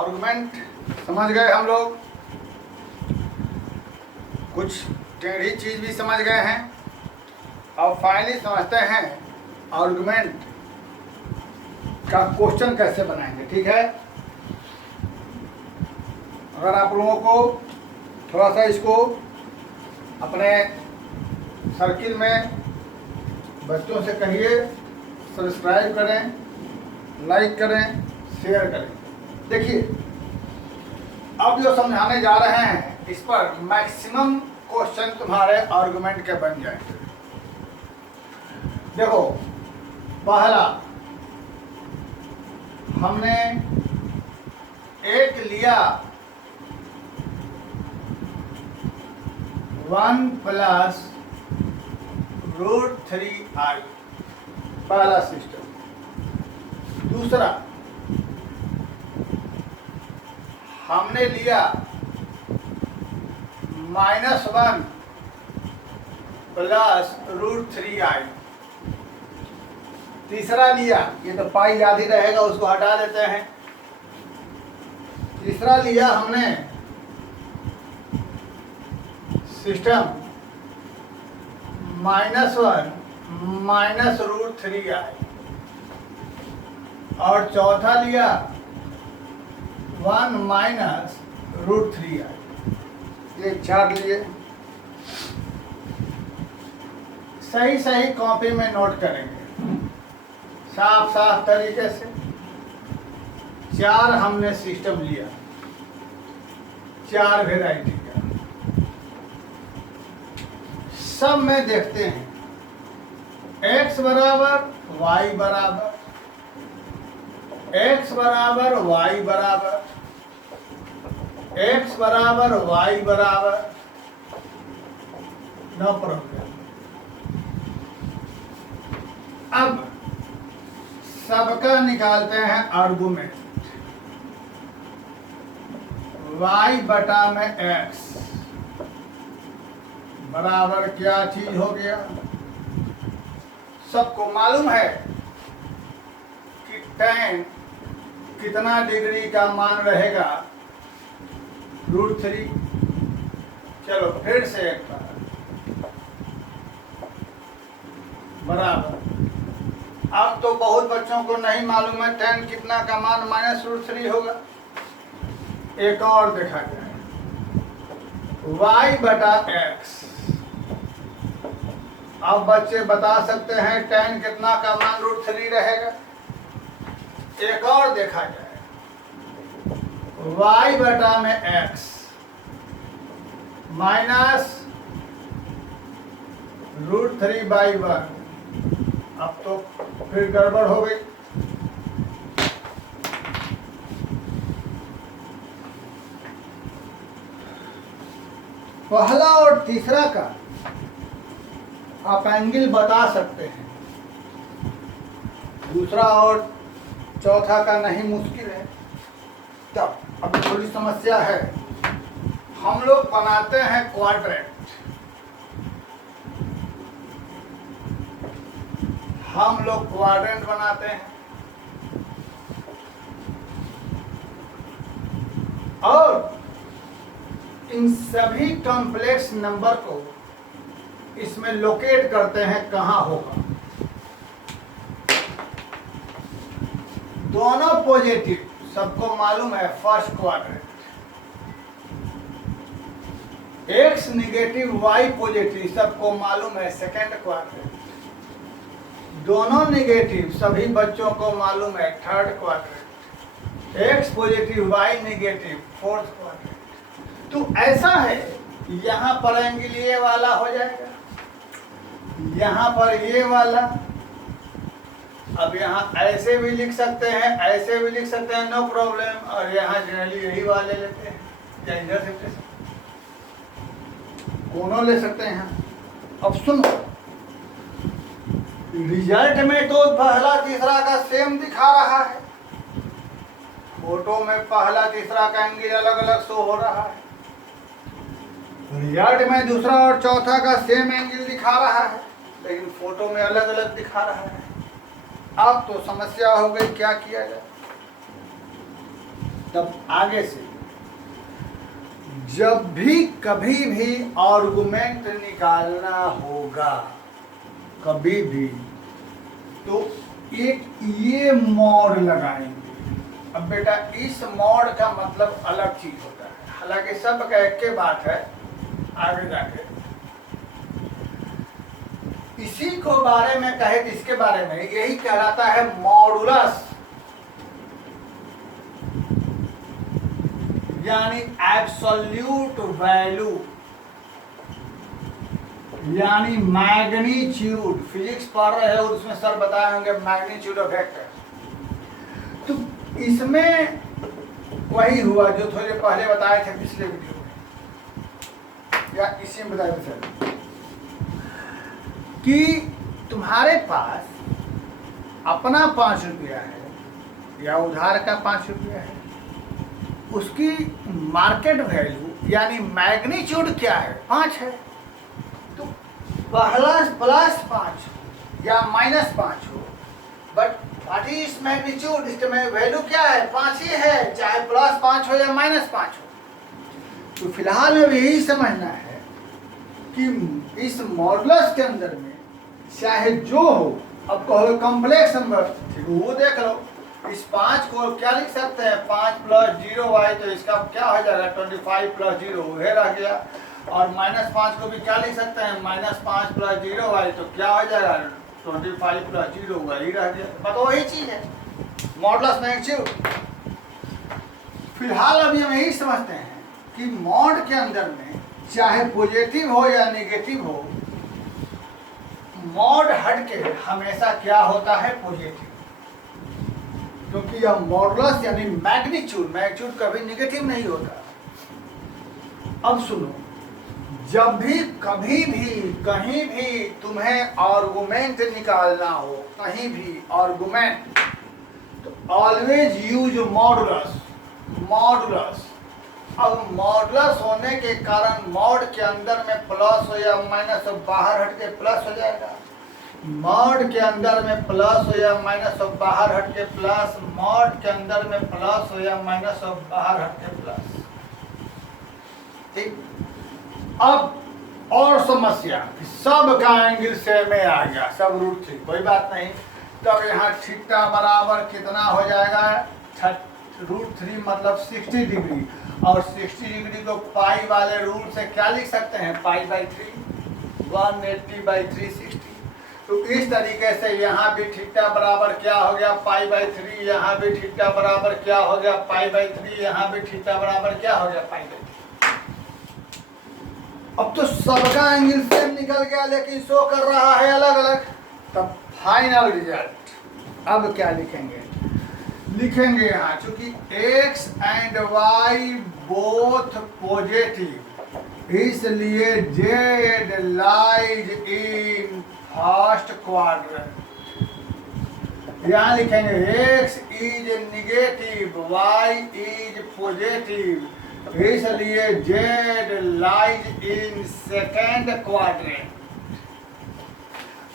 Argument समझ गए हम लोग, कुछ टेढ़ी चीज भी समझ गए हैं। अब फाइनली समझते हैं आर्गुमेंट का क्वेश्चन कैसे बनाएंगे। ठीक है, अगर आप लोगों को थोड़ा सा इसको अपने सर्किल में बच्चों से कहिए, सब्सक्राइब करें, लाइक करें, शेयर करें। देखिए, अब जो समझाने जा रहे हैं इस पर मैक्सिमम क्वेश्चन तुम्हारे आर्गुमेंट के बन जाएंगे। देखो, पहला हमने एक लिया 1 + √3i, पहला सिस्टम। दूसरा हमने लिया -1 + √3i। तीसरा लिया, ये तो पाई याद ही रहेगा, उसको हटा देते हैं। तीसरा लिया हमने सिस्टम -1 - √3i, और चौथा लिया 1 - √3i। ये 4 लिए। सही सही कॉपी में नोट करेंगे, साफ साफ तरीके से। 4 हमने सिस्टम लिया, 4 वेराइटी का। सब में देखते हैं x बराबर y बराबर, x बराबर y बराबर, x बराबर y बराबर, नो प्रॉब्लम। अब सबका निकालते हैं आर्गुमेंट। y बटा में x बराबर क्या चीज हो गया? सबको मालूम है कि tan कितना डिग्री का मान रहेगा? √3। चलो फिर से एक बार, बराबर। अब तो बहुत बच्चों को नहीं मालूम है tan कितना का मान -√3 होगा। एक और देखा जाए, y बटा x। अब बच्चे बता सकते हैं tan कितना का मान √3 रहेगा। एक और देखा जाए, y बटा में x माइनस √3/1। अब तो फिर गड़बड़ हो गई। पहला और तीसरा का आप एंगल बता सकते हैं, दूसरा और चौथा का नहीं, मुश्किल है। तब अब थोड़ी समस्या है। हम लोग बनाते हैं क्वाड्रेंट। हम लोग क्वाड्रेंट बनाते हैं और इन सभी कॉम्प्लेक्स नंबर को इसमें लोकेट करते हैं कहाँ होगा। दोनों पॉजिटिव सबको मालूम है, first quadrant. x negative y positive सबको मालूम है, सेकंड क्वाड्रेंट। दोनों निगेटिव सभी बच्चों को मालूम है, third quadrant. x positive y negative, fourth quadrant. तो ऐसा है, यहाँ पर एंगल ये वाला हो जाएगा, यहाँ पर ये वाला। अब यहाँ ऐसे भी लिख सकते हैं, ऐसे भी लिख सकते हैं, नो प्रॉब्लम। और यहाँ जनरली यही वाले लेते हैं, या इधर से ले सकते हैं, दोनों ले सकते हैं। अब सुनो, रिजल्ट में तो पहला तीसरा का सेम दिखा रहा है, फोटो में पहला तीसरा का एंगल अलग अलग शो हो रहा है। रिजल्ट में दूसरा और चौथा का सेम एंगल दिखा रहा है, लेकिन फोटो में अलग अलग दिखा रहा है। अब तो समस्या हो गई, क्या किया जाए? तब आगे से जब भी कभी भी आर्गुमेंट निकालना होगा, कभी भी, तो एक ये मॉड लगाएंगे। अब बेटा इस मॉड का मतलब अलग चीज होता है, हालांकि सब का एक के बात है आगे जाके। इसी को बारे में कहे तो इसके बारे में यही कहलाता है मॉडुलस, यानी एब्सोल्यूट वैल्यू, यानी मैग्नीट्यूड। फिजिक्स पढ़ रहे हो उसमें सर बताए होंगे मैग्नीट्यूड ऑफ वेक्टर। तो इसमें वही हुआ जो थोड़े पहले बताए थे पिछले वीडियो में, या इसी में बताया था कि तुम्हारे पास अपना 5 रुपया है या उधार का 5 रुपया है, उसकी मार्केट वैल्यू यानी मैग्नीट्यूड क्या है, 5 है। तो पहला +5 या -5 हो, बट व्हाट इज मैग्नीट्यूड, इसमें वैल्यू क्या है, 5 ही है, चाहे +5 हो या -5 हो। तो फिलहाल अब यही समझना है कि इस मॉडुलस के अंदर में चाहे जो हो, अब कहो कॉम्प्लेक्स नंबर, ठीक है, वो देख लो। इस 5 को क्या लिख सकते हैं, 5 + 0y, तो इसका क्या हो जाएगा 25 + 0 वह रह गया। और -5 को भी क्या लिख सकते हैं, -5 + 0y, तो क्या हो जाएगा 25 + 0 वही रह गया। मतलब वही चीज है मॉडुलस मैग्नीट्यूड। फिलहाल अभी हम यही समझते हैं कि मॉड के अंदर में चाहे पॉजिटिव हो या नेगेटिव हो, मॉड हट के हमेशा क्या होता है, पॉजिटिव, क्योंकि यह मॉडुलस यानी मैग्नीट्यूड कभी नेगेटिव नहीं होता। अब सुनो, जब भी कभी भी कहीं भी तुम्हें आर्गुमेंट निकालना हो, कहीं भी आर्गुमेंट, तो ऑलवेज यूज मॉडुलस। अब मॉडुलस होने के कारण मॉड के अंदर में प्लस हो या माइनस हो, बाहर हट के प्लस हो जाएगा। मॉड के अंदर में प्लस हो या माइनस हो, बाहर हट के प्लस। मॉड के अंदर में प्लस हो या माइनस हो, बाहर हट के प्लस। ठीक। अब और समस्या, सब का एंगल सेम में आ गया, सब √3, कोई बात नहीं। तब यहाँ थीटा बराबर कितना हो जाएगा, √3 मतलब 60 डिग्री, और 60 डिग्री को पाई वाले रूल से क्या लिख सकते हैं, π/3, 180/360। तो इस तरीके से यहाँ भी थीटा बराबर क्या हो गया, π/3, यहाँ भी थीटा बराबर क्या हो गया, π/3, यहाँ भी थीटा बराबर क्या हो गया, π/3। अब तो सबका एंगल सेम निकल गया, लेकिन शो कर रहा है अलग अलग। तब फाइनल रिजल्ट अब क्या लिखेंगे, यहाँ चूंकि x and y both positive, इसलिए z lies in first quadrant. यहाँ लिखेंगे x is negative, y is positive, इसलिए z lies in second quadrant.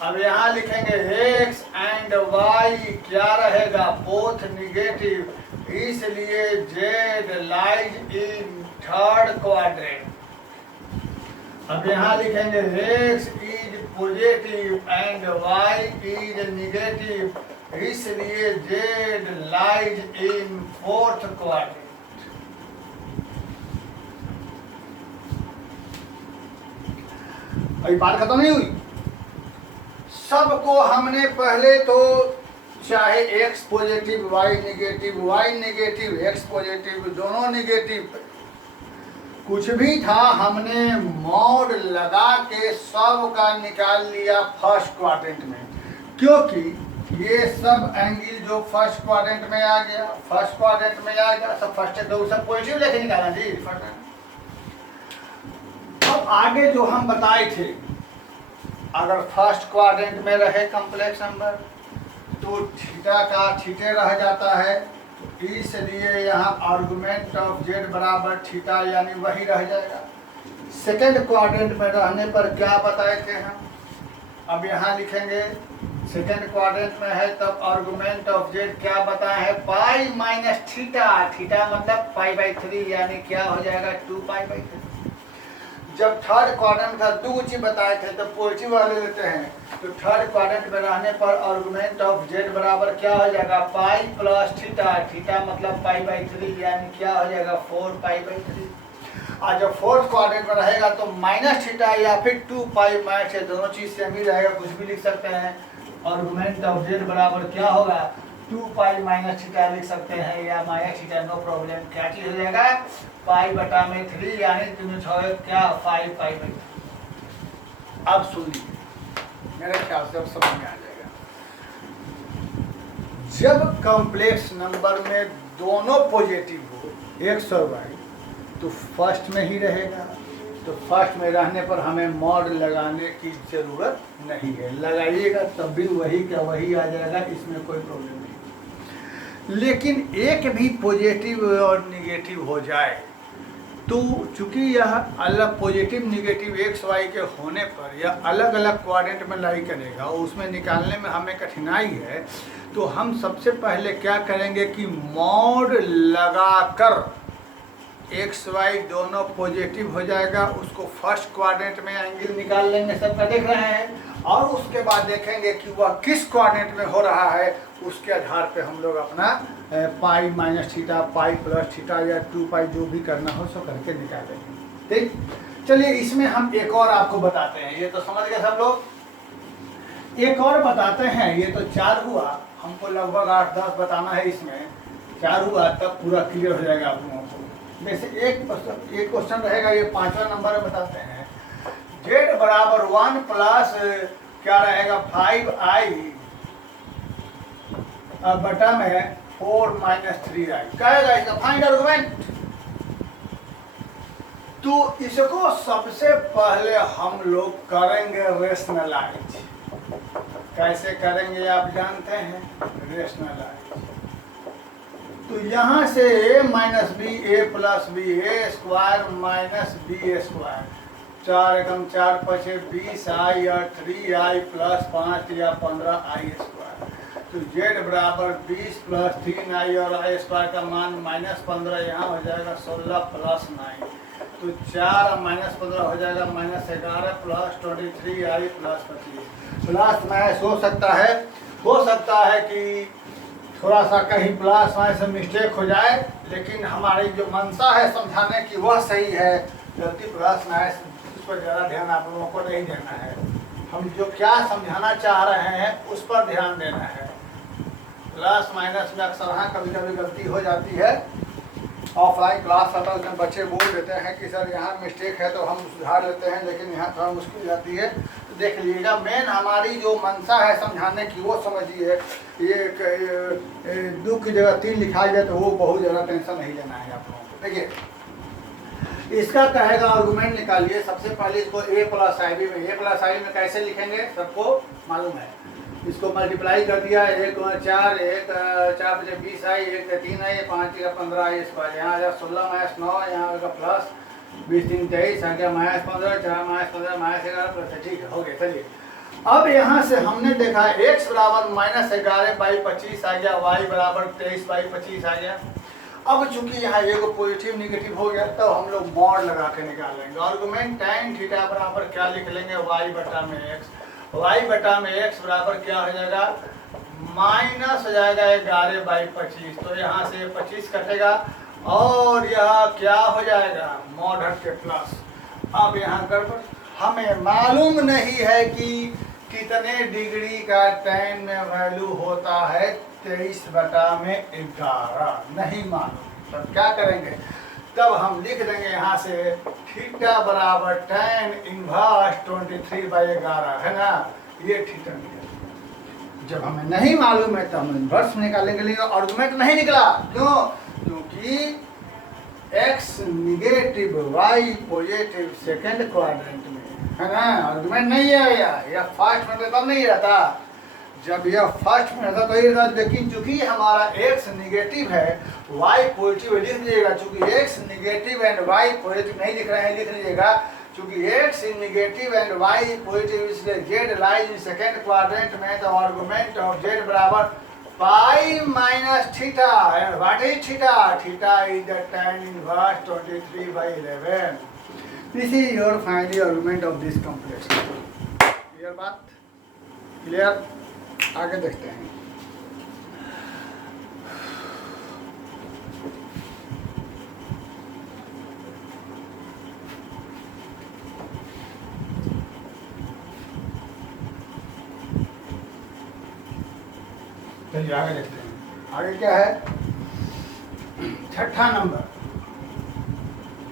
अब यहाँ लिखेंगे x एंड y क्या रहेगा, बोथ नेगेटिव, इसलिए z lies in third quadrant. अब यहाँ लिखेंगे x is positive and y is negative, इसलिए z lies in fourth quadrant. अभी बात खत्म नहीं हुई। सबको हमने पहले तो चाहे x positive y negative x positive, दोनों नेगेटिव, कुछ भी था, हमने मॉड लगा के सब का निकाल लिया फर्स्ट क्वाड्रेंट में, क्योंकि ये सब एंगल जो फर्स्ट क्वाड्रेंट में आ गया, सब फर्स्ट है तो सब पॉजिटिव लेके निकाला जी फर्स्ट। अब आगे जो हम बताए थे, अगर फर्स्ट क्वाड्रेंट में रहे कॉम्प्लेक्स नंबर तो थीटा का थीटे रह जाता है, तो इसलिए यहाँ आर्गुमेंट ऑफ z बराबर थीटा यानी वही रह जाएगा। सेकेंड क्वाड्रेंट में रहने पर क्या बताए थे हम, अब यहाँ लिखेंगे सेकेंड क्वाड्रेंट में है, तब आर्गुमेंट ऑफ जेड क्या बताया है, पाई माइनस थीटा, थीटा मतलब π/3 यानी क्या हो जाएगा 2π/3। जब थर्ड क्वाड्रेंट का दो चीज बताए थे तो पॉजिटिव वाले लेते हैं, तो थर्ड क्वाड्रेंट में रहने पर आर्गुमेंट ऑफ जेड बराबर क्या हो जाएगा पाई प्लस थीटा, थीटा मतलब π/3 यानी क्या हो जाएगा 4π/3। और जब फोर्थ क्वाड्रेंट में रहेगा तो माइनस थीटा या फिर 2π मैच है, दोनों चीज सेम ही रहेगा, कुछ भी लिख सकते हैं। आर्गुमेंट ऑफ जेड बराबर क्या होगा 2π माइनस थीटा लिख सकते हैं या माइनस थीटा, नो प्रॉब्लम। क्या चीज हो जाएगा π/3 यानी दोनों छोड़े क्या 5π/3। अब सुन लीजिए, मेरे ख्याल से अब समझ में आ जाएगा। जब कॉम्प्लेक्स नंबर में दोनों पॉजिटिव हो x और y तो फर्स्ट में ही रहेगा, तो फर्स्ट में रहने पर हमें मॉड लगाने की जरूरत नहीं है, लगाइएगा तब भी वही का वही आ जाएगा, इसमें कोई प्रॉब्लम नहीं। लेकिन एक भी पॉजिटिव और निगेटिव हो जाए तो चूंकि यह अलग पॉजिटिव निगेटिव एक्स वाई के होने पर यह अलग अलग क्वाड्रेंट में लाई करेगा और उसमें निकालने में हमें कठिनाई है, तो हम सबसे पहले क्या करेंगे कि मॉड लगाकर एक्स वाई दोनों पॉजिटिव हो जाएगा, उसको फर्स्ट क्वाड्रेंट में एंगल निकाल लेंगे, सबका देख रहे हैं, और उसके बाद देखेंगे कि वह किस क्वाड्रेंट में हो रहा है, उसके आधार पे हम लोग अपना pi minus theta, pi plus theta या 2π जो भी करना हो सो करके निकालेंगे। ठीक, चलिए इसमें हम एक और आपको बताते हैं, ये तो समझ गए सब लोग। एक और बताते हैं, ये तो 4 हुआ, हमको लगभग 8-10 बताना है, इसमें 4 हुआ तब पूरा क्लियर हो जाएगा आप लोगों को। जैसे एक क्वेश्चन रहेगा, ये 5वां नंबर में बताते हैं, जेड बराबर 1 प्लस क्या रहेगा 5i बटा में 4 माइनस 3i कहेगा, इसका फाइंड आर्गुमेंट। तो इसको सबसे पहले हम लोग करेंगे रेशनलाइज। कैसे करेंगे आप जानते हैं, रेशनलाइज। तो यहाँ से a minus b a plus b a square minus b square, 4 एकम 4 पचे 20i और 3i प्लस 5 या 15i स्क्वायर। तो z बराबर 20 प्लस 3i और i स्क्वायर का मान -15, यहाँ हो जाएगा 16 प्लस 9, तो 4 माइनस 15 हो जाएगा -11 plus 23i plus 25। Plus minus हो सकता है कि थोड़ा सा कहीं प्लस माइनस से मिस्टेक हो जाए, लेकिन हमारी जो मंशा है समझाने की वह सही है। गलती प्लस माइनस उस पर ज़्यादा ध्यान आप लोगों को नहीं देना है, हम जो क्या समझाना चाह रहे हैं उस पर ध्यान देना है। प्लस माइनस में अक्सर हाँ कभी कभी गलती हो जाती है, ऑफलाइन क्लास आता है उसमें बच्चे बोल देते हैं कि सर यहाँ मिस्टेक है, तो हम सुधार लेते हैं, लेकिन यहाँ थोड़ा मुश्किल जाती है। तो देख लीजिएगा, मेन हमारी जो मंशा है समझाने की वो समझिए। ये 2 की जगह 3 लिखा जाए तो वो बहुत ज़्यादा टेंशन नहीं लेना है आप लोगों को। देखिए इसका कहेगा आर्गुमेंट निकालिए। सबसे पहले इसको a प्लस आई बी में, a प्लस आई में कैसे लिखेंगे सबको मालूम है, इसको मल्टीप्लाई कर दिया, 1 4 1 4 बजे 20i 1 3i 5 15i स्क्वायर, यहाँ आ जाए 16 माइनस 9, यहाँ आएगा प्लस 20 3 23 आ गया -15 4 -15 -11 प्लस, ठीक है हो गया। चलिए अब यहाँ से हमने देखा x बराबर -11/25 आ गया, y बराबर 23/25 आ गया। अब चूंकि यहाँ एगो पॉजिटिव निगेटिव हो गया, तब हम लोग मॉड लगा के निकालेंगे। आर्गुमेंट tan थीटा बराबर क्या लिख लेंगे, y बटा में x, y बटा में x बराबर क्या हो जाएगा माइनस हो जाएगा 11/25, तो यहाँ से 25 कटेगा और यह क्या हो जाएगा मॉड हट के प्लस। अब यहाँ गड़बड़, हमें मालूम नहीं है कि कितने डिग्री का tan में वैल्यू होता है, 23/11 नहीं मालूम। तब क्या करेंगे, तब हम लिख देंगे यहाँ से थीटा बराबर tan इनवर्स 23/11 है ना, ये थीटा निकला। जब हमें नहीं मालूम है तो हम इनवर्स निकालेंगे, लेकिन आर्गुमेंट नहीं निकला। क्यों? क्योंकि x negative y positive second quadrant में है ना, आर्गुमेंट नहीं है या फर्स्ट में तब नहीं रहता। जब यह फर्स्ट में रहता तो ये रहता, लेकिन चूंकि हमारा x निगेटिव है y पॉजिटिव लिख लीजिएगा। चूंकि x negative and y positive नहीं लिख रहे हैं, लिख लीजिएगा चूंकि x is negative and y positive इसलिए z lies in second quadrant में, तो आर्गुमेंट ऑफ z बराबर pi minus theta. And what is theta? Theta is the tan inverse 23/11। This is your final argument of this complex. Clear बात? Clear? आगे देखते हैं। चलिए आगे देखते हैं। आगे क्या है? छठा नंबर,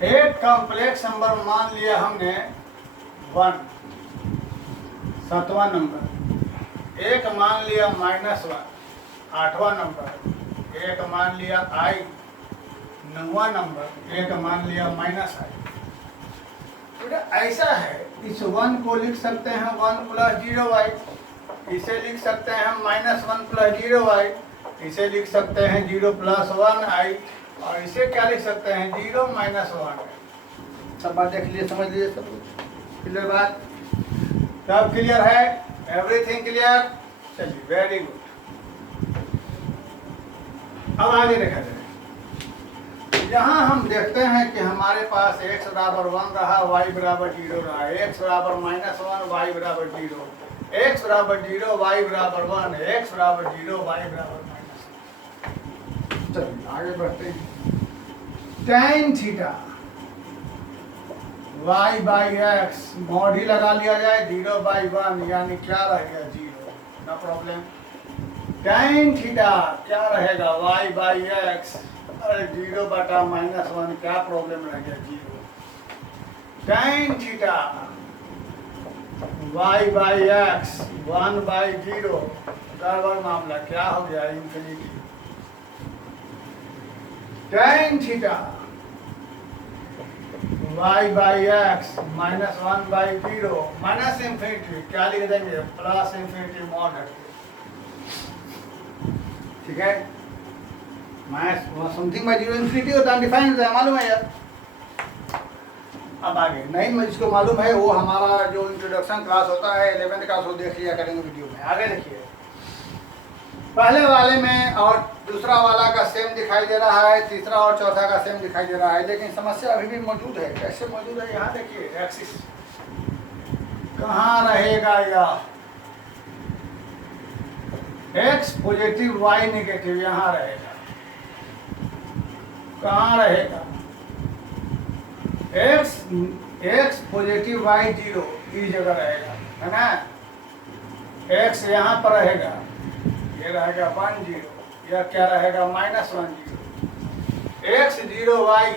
एक कॉम्प्लेक्स नंबर मान लिया हमने 1। सातवां नंबर, एक मान लिया -1। आठवां नंबर, एक मान लिया i। नौवां नंबर, एक मान लिया -i। बेटा ऐसा है, इस 1 को लिख सकते हैं 1 + 0y, इसे लिख सकते हैं हम -1 + 0y, इसे लिख सकते हैं 0 + 1i, और इसे क्या लिख सकते हैं 0 - 1। सब बात देख लीजिए, समझ लीजिए सब। क्लियर बात? सब क्लियर है? Everything clear? चलिए वेरी गुड। अब आगे देखा जाए। यहाँ हम देखते हैं कि हमारे पास x बराबर 1 रहा, y बराबर 0 रहा, x बराबर -1, y बराबर 0, x बराबर 0, y बराबर 1, x बराबर 0, y बराबर -1। चलिए आगे बढ़ते हैं। tan थीटा y/x मॉड ही लगा लिया जाए, 0/1 यानी क्या रह गया 0, नो प्रॉब्लम। tan थीटा क्या रहेगा y/x, अरे 0/-1 क्या प्रॉब्लम रह गया 0। tan थीटा y/x 1/0 बराबर मामला क्या हो गया infinity. tan theta y/x -1/0 minus infinity क्या लिख देंगे प्लस इन्फिनिटी मॉड हट। ठीक है, समथिंग बाय 0 इन्फिनिटी होता है, डिफाइन होता है, मालूम है यार। अब आगे नहीं जिसको मालूम है वो हमारा जो इंट्रोडक्शन क्लास होता है 11th क्लास वो देख लिया करेंगे वीडियो में। आगे देखिए, पहले वाले में और दूसरा वाला का सेम दिखाई दे रहा है, तीसरा और चौथा का सेम दिखाई दे रहा है, लेकिन समस्या अभी भी मौजूद है। कैसे मौजूद है? यहाँ देखिए, एक्सिस कहाँ रहेगा यह x पॉजिटिव y नेगेटिव यहाँ रहेगा। कहाँ रहेगा? x पॉजिटिव y 0 इस जगह रहेगा, है ना। x यहाँ पर रहेगा, ये रहेगा 1 0, यह क्या रहेगा -1 0। x 0 y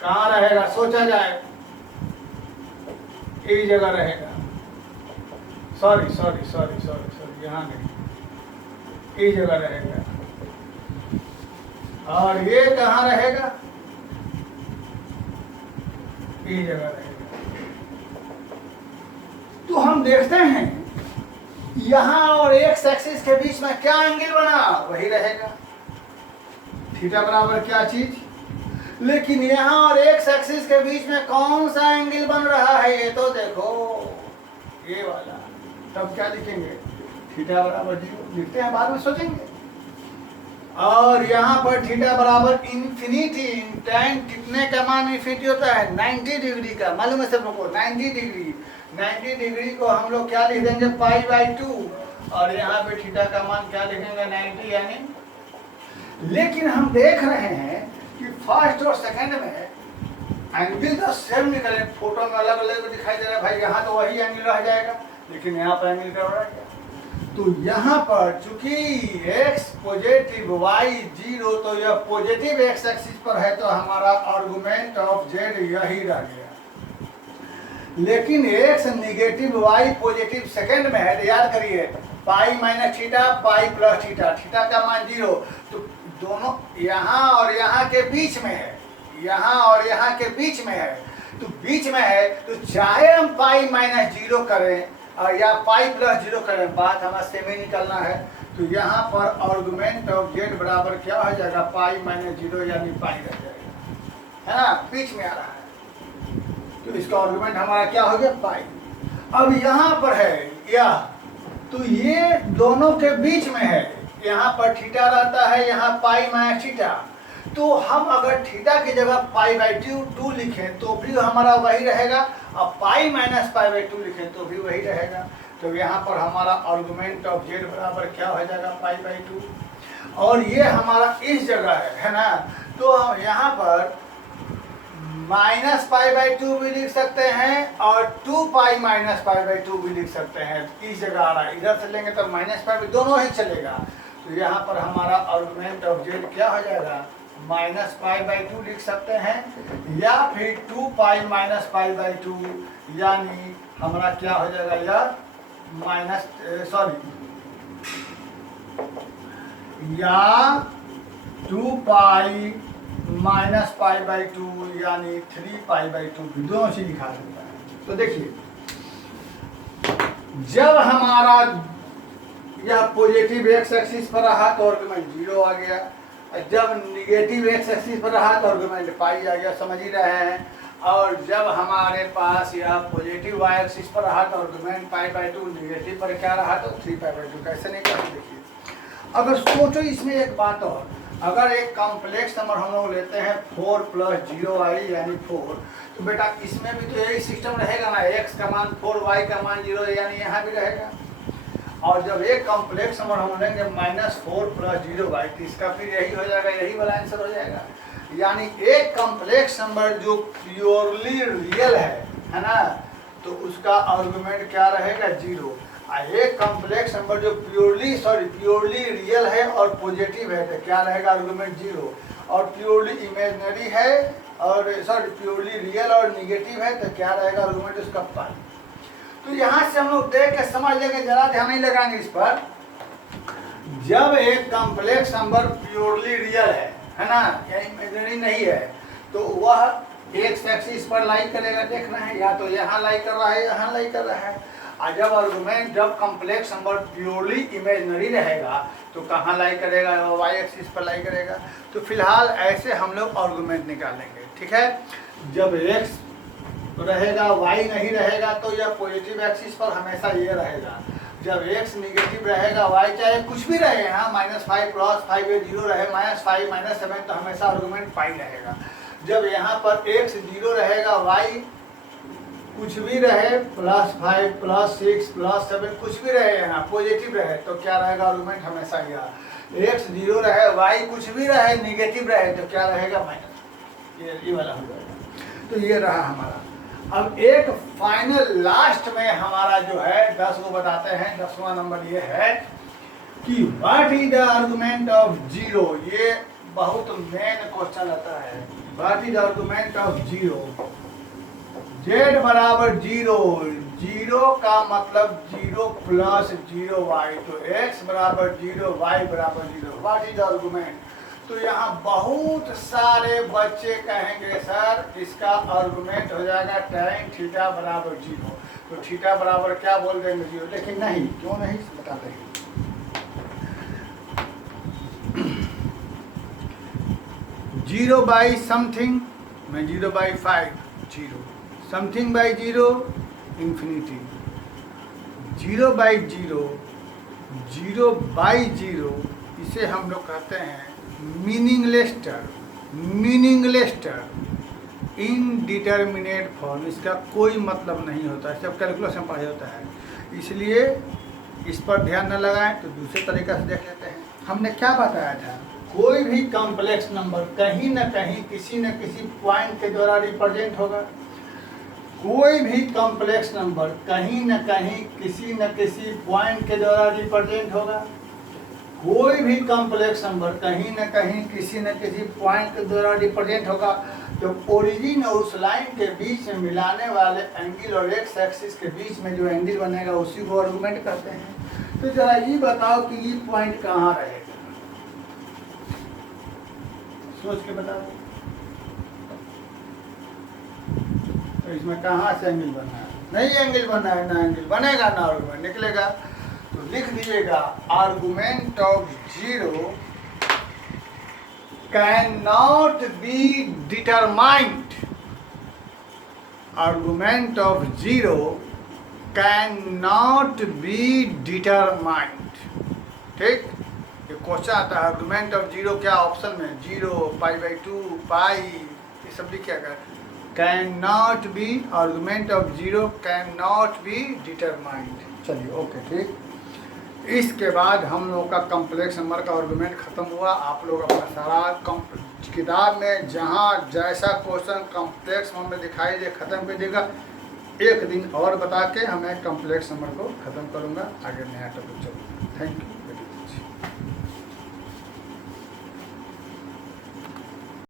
कहाँ रहेगा? सोचा जाए, इस जगह रहेगा। सॉरी यहाँ नहीं, इस जगह रहेगा। और ये कहाँ रहेगा? इस जगह रहेगा। तो हम देखते हैं यहाँ और x एक्सिस के बीच में क्या एंगल बना, वही रहेगा थीटा बराबर क्या चीज। लेकिन यहाँ और x एक्सिस के बीच में कौन सा एंगल बन रहा है ये तो देखो, ये वाला। तब क्या लिखेंगे? थीटा बराबर 0 लिखते हैं, बाद में सोचेंगे। और यहाँ पर थीटा बराबर इन्फिनिटी। tan कितने का मान इन्फिनिटी होता है? 90 डिग्री का, मालूम है सब लोगों को 90 डिग्री। 90 डिग्री को हम लोग क्या लिख देंगे π/2, और यहाँ पे थीटा का मान क्या लिखेंगे 90 यानी। लेकिन हम देख रहे हैं कि फर्स्ट और सेकंड में एंगल तो सेम निकले, फोटो में अलग अलग दिखाई दे रहा है भाई, यहाँ तो वही एंगल रह जाएगा, लेकिन यहाँ पर एंगल क्या रह गया। तो यहाँ पर चूंकि x पॉजिटिव y 0, तो यह पॉजिटिव x एक्सिस पर है, तो हमारा आर्गुमेंट ऑफ z यही रह गया। लेकिन x negative y positive second में है, तो याद करिए π - थीटा π + थीटा, थीटा का मान 0, तो दोनों यहाँ और यहाँ के बीच में है, यहाँ और यहाँ के बीच में है। तो बीच में है, तो चाहे हम π - 0 करें और या π + 0 करें, बात हमारा सेम ही निकलना है। तो यहाँ पर आर्गुमेंट ऑफ z बराबर क्या हो जाएगा? π - 0 यानी π रह जाएगा, है ना, बीच में आ रहा है। तो इसका आर्गुमेंट हमारा क्या हो गया पाई। अब यहाँ पर है या तो ये दोनों के बीच में है, यहाँ पर थीटा रहता है, यहाँ पाई माइनस थीटा। तो हम अगर थीटा की जगह पाई बाई टू लिखें तो भी हमारा वही रहेगा, और pi minus pi by two लिखें तो भी वही रहेगा। तो यहाँ पर हमारा आर्गुमेंट ऑफ जेड बराबर क्या हो जाएगा पाई बाई टू। और ये हमारा इस जगह है ना, तो हम यहाँ पर माइनस पाई बाई टू भी लिख सकते हैं और 2 pi minus pi by two भी लिख सकते हैं। इस जगह आ रहा है, इधर से लेंगे तो माइनस पाई दोनों ही चलेगा। तो यहाँ पर हमारा आर्गुमेंट ऑफ जेड क्या हो जाएगा, माइनस पाई बाई टू लिख सकते हैं या फिर 2 pi minus pi by two, यानी हमारा क्या हो जाएगा या या 2 pi minus pi by two यानी 3 पाई बाई टू भी दोनों से लिखा सकता है। तो देखिए जब हमारा यह पॉजिटिव एक्स एक्सिस पर रहा तो आर्गुमेंट 0 आ गया, जब निगेटिव एक्स एक्सिस पर रहा तो आर्गुमेंट पाई आ गया, समझ ही रहे हैं। और जब हमारे पास यह पॉजिटिव वाई एक्सिस पर रहा तो argument pi by two, negative पर क्या रहा तो 3 पाई बाई टू। कैसे नहीं करते देखिए। अगर सोचो इसमें एक बात और, अगर एक कॉम्प्लेक्स नंबर हम लोग लेते हैं 4 + 0i यानी 4, तो बेटा इसमें भी तो यही सिस्टम रहेगा ना, x का मान 4 y का मान 0 यानी यहाँ भी रहेगा। और जब एक कॉम्प्लेक्स नंबर हम लेंगे -4 + 0y तो इसका फिर यही हो जाएगा, यही वाला आंसर हो जाएगा। यानी एक कॉम्प्लेक्स नंबर जो प्योरली रियल है ना, तो उसका आर्गुमेंट क्या रहेगा 0। एक कॉम्प्लेक्स नंबर जो प्योरली रियल है और पॉजिटिव है तो क्या रहेगा आर्गुमेंट 0। और प्योरली इमेजिनरी है और प्योरली रियल और निगेटिव है तो क्या रहेगा आर्गुमेंट उसका पाई। तो यहाँ से हम लोग देख के समझ लेंगे, जरा ध्यान नहीं लगाएंगे इस पर। जब एक कॉम्प्लेक्स नंबर प्योरली रियल है ना, या इमेजिनरी नहीं है, तो वह एक्स एक्सिस पर लाई करेगा, देखना है या तो यहाँ लाई कर रहा है यहाँ लाई कर रहा है। और जब आर्गुमेंट जब कॉम्प्लेक्स नंबर प्योरली इमेजिनरी रहेगा तो कहाँ लाई करेगा, वाई एक्सिस पर लाई करेगा। तो फिलहाल ऐसे हम लोग आर्गुमेंट निकालेंगे, ठीक है। जब एक्स रहेगा वाई नहीं रहेगा तो यह पॉजिटिव एक्सिस पर हमेशा ये रहेगा। जब एक्स निगेटिव रहेगा वाई चाहे कुछ भी रहे, यहाँ -5 + 5 या 0 रहे, -5 -7 तो हमेशा आर्गुमेंट पाई रहेगा। जब यहाँ पर एक्स 0 रहेगा वाई कुछ भी रहे +5 +6 +7 कुछ भी रहे, यहाँ पॉजिटिव रहे तो क्या रहेगा आर्गुमेंट हमेशा यह। एक्स 0 रहे वाई कुछ भी रहे निगेटिव रहे तो क्या रहेगा माइनस, ये वाला हो जाएगा। तो ये रहा हमारा। अब एक फाइनल लास्ट में हमारा जो है 10 को बताते हैं। 10वां नंबर ये है कि what is the argument of 0। ये बहुत मेन क्वेश्चन आता है। What is the argument of 0। z बराबर 0, 0 का मतलब 0 + 0y, तो x बराबर 0 y बराबर 0। What is argument. तो यहाँ बहुत सारे बच्चे कहेंगे सर इसका आर्गुमेंट हो जाएगा tan थीटा बराबर 0। तो थीटा बराबर क्या बोल देंगे 0, लेकिन नहीं, क्यों नहीं बताते हैं। 0/समथिंग में 0/5 0, समथिंग बाई 0 इंफिनिटी, 0/0 0/0 इसे हम लोग कहते हैं मीनिंगलेस टर्म, इनडिटर्मिनेट फॉर्म। इसका कोई मतलब नहीं होता है, सब कैलकुलस में पढ़ाया होता है, इसलिए इस पर ध्यान न लगाएं। तो दूसरे तरीके से देख लेते हैं। हमने क्या बताया था, कोई भी कॉम्प्लेक्स नंबर कहीं न कहीं किसी न किसी पॉइंट के द्वारा रिप्रेजेंट होगा। कोई भी कॉम्प्लेक्स नंबर कहीं न कहीं किसी न किसी पॉइंट के द्वारा रिप्रेजेंट होगा। कोई भी कॉम्प्लेक्स नंबर कहीं न कहीं किसी न किसी पॉइंट के द्वारा रिप्रेजेंट होगा। तो ओरिजिन और उस लाइन के बीच में मिलाने वाले एंगल और एक्स एक्सिस के बीच में जो एंगल बनेगा उसी को आर्गुमेंट करते हैं। तो जरा ये बताओ कि ये पॉइंट कहाँ रहेगा, सोच के बताओ। तो इसमें कहाँ से एंगल बनना है, नहीं एंगल बनना है, ना एंगल बनेगा ना आर्गुमेंट निकलेगा। तो लिख दीजिएगा argument of 0 can not be determined. Argument of zero can not be determined. ठीक, ये क्वेश्चन आता है आर्गुमेंट ऑफ जीरो, क्या ऑप्शन में 0, π/2, पाई, ये सब लिखा गया। Can not be, argument of zero can not be determined. चलिए ओके ठीक। इसके बाद हम लोग का कॉम्प्लेक्स नंबर का आर्गुमेंट खत्म हुआ। आप लोग अपना सारा किताब में जहाँ जैसा क्वेश्चन कॉम्प्लेक्स नंबर में दिखाई दे खत्म कर देगा। एक दिन और बता के हमें कॉम्प्लेक्स नंबर को खत्म करूँगा, आगे नया टॉपिक चलूँगा। Thank you very much.